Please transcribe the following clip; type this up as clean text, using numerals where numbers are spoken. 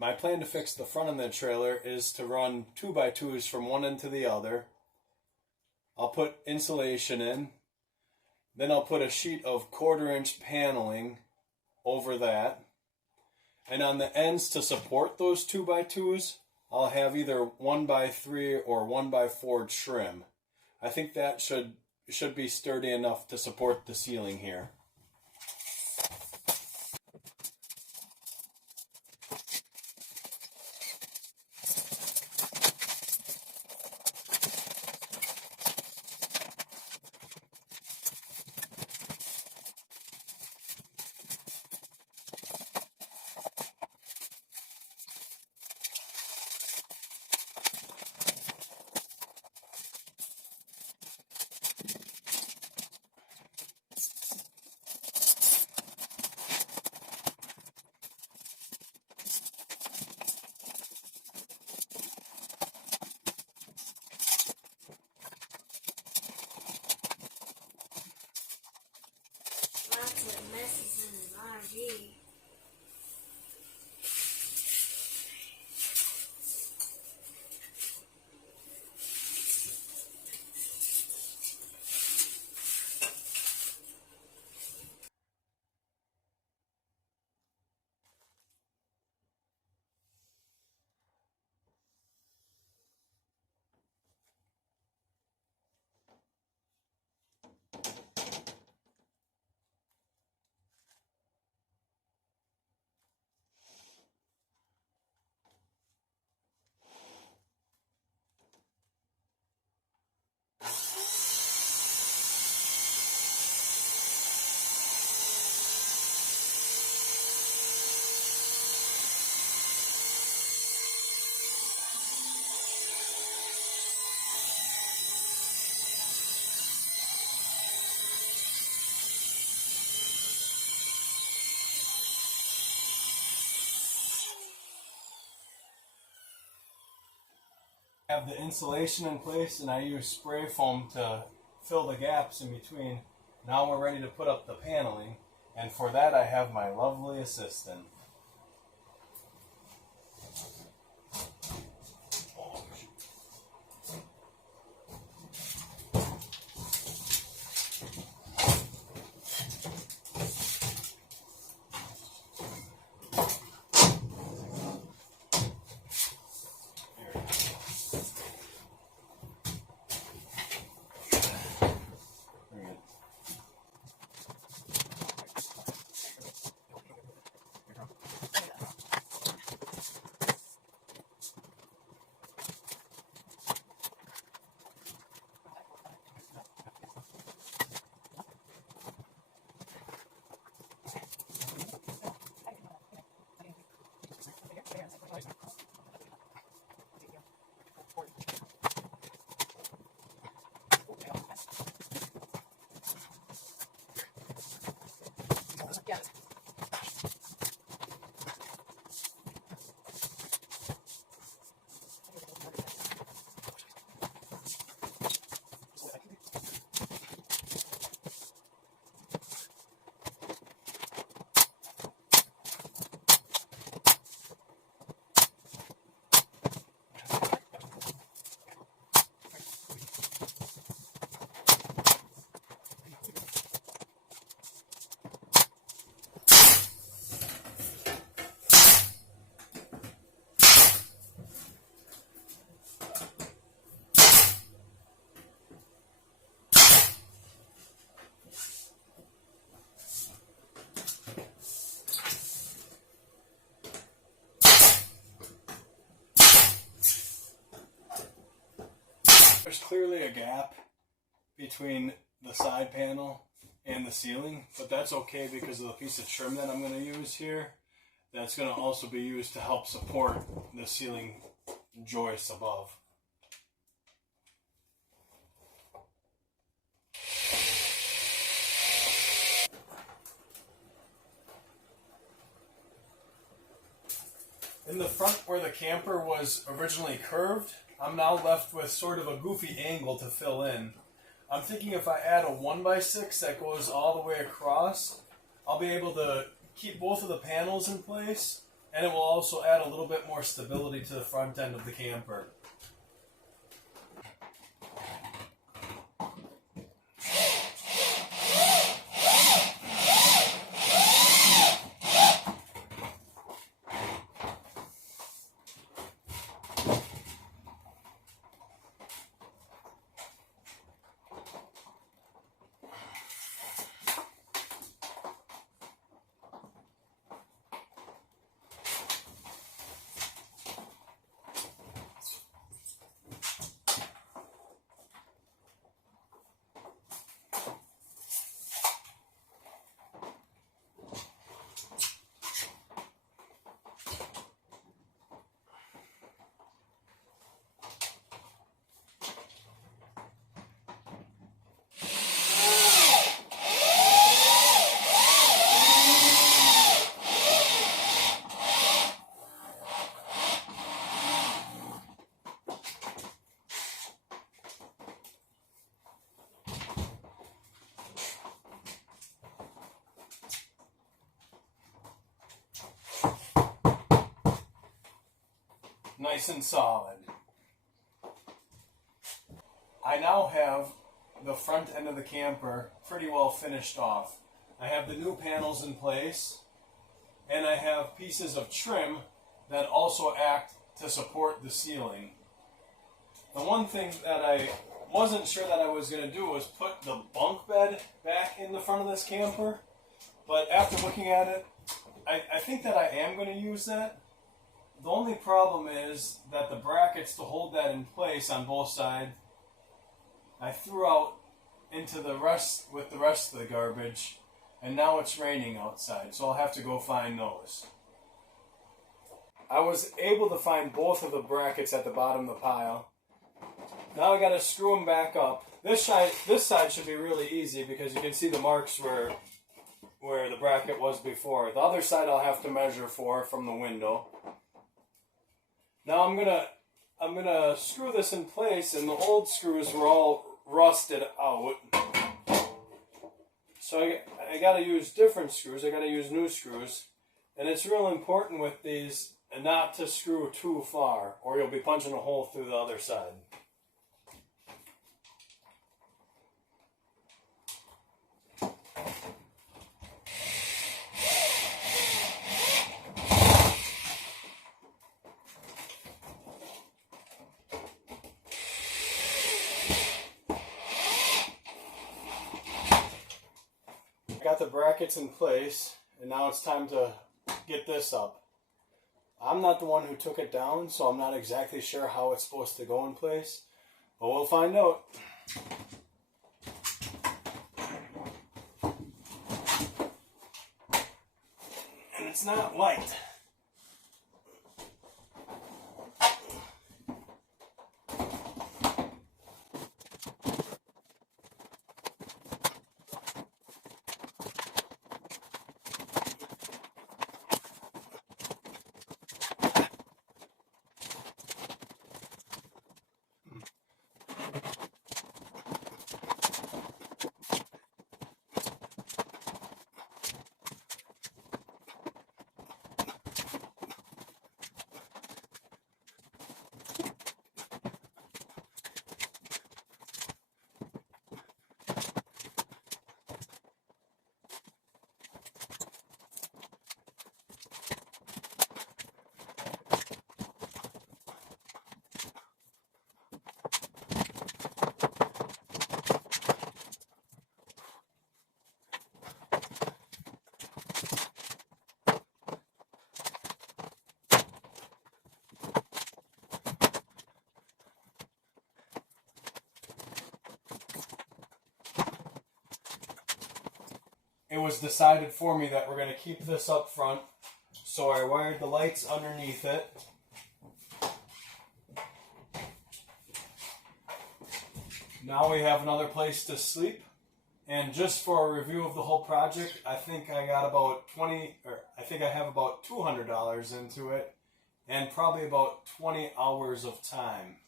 My plan to fix the front of the trailer is to run 2x2s from one end to the other. I'll put insulation in. Then I'll put a sheet of 1/4-inch paneling over that. And on the ends to support those 2x2s, I'll have either 1x3 or 1x4 trim. I think that should be sturdy enough to support the ceiling here. Lots of messes in his RV. I have the insulation in place and I use spray foam to fill the gaps in between. Now we're ready to put up the paneling, and for that I have my lovely assistant. There's clearly a gap between the side panel and the ceiling, but that's okay because of the piece of trim that I'm going to use here. That's going to also be used to help support the ceiling joists above. In the front where the camper was originally curved, I'm now left with sort of a goofy angle to fill in. I'm thinking if I add a 1x6 that goes all the way across, I'll be able to keep both of the panels in place and it will also add a little bit more stability to the front end of the camper. Nice and solid. I now have the front end of the camper pretty well finished off. I have the new panels in place, and I have pieces of trim that also act to support the ceiling. The one thing that I wasn't sure that I was going to do was put the bunk bed back in the front of this camper, but after looking at it, I think that I am going to use that. The only problem is that the brackets to hold that in place on both sides, I threw out into the rest with the rest of the garbage, and now it's raining outside, so I'll have to go find those. I was able to find both of the brackets at the bottom of the pile. Now I got to screw them back up. This side should be really easy because you can see the marks where the bracket was before. The other side I'll have to measure for from the window. Now I'm gonna screw this in place, and the old screws were all rusted out. So I gotta use different screws. I gotta use new screws, and it's real important with these not to screw too far, or you'll be punching a hole through the other side. Got the brackets in place, and now it's time to get this up. I'm not the one who took it down, so I'm not exactly sure how it's supposed to go in place, but we'll find out. And it's not light. It was decided for me that we're going to keep this up front, so I wired the lights underneath it. Now we have another place to sleep, and just for a review of the whole project, I think I have about $200 into it, and probably about 20 hours of time.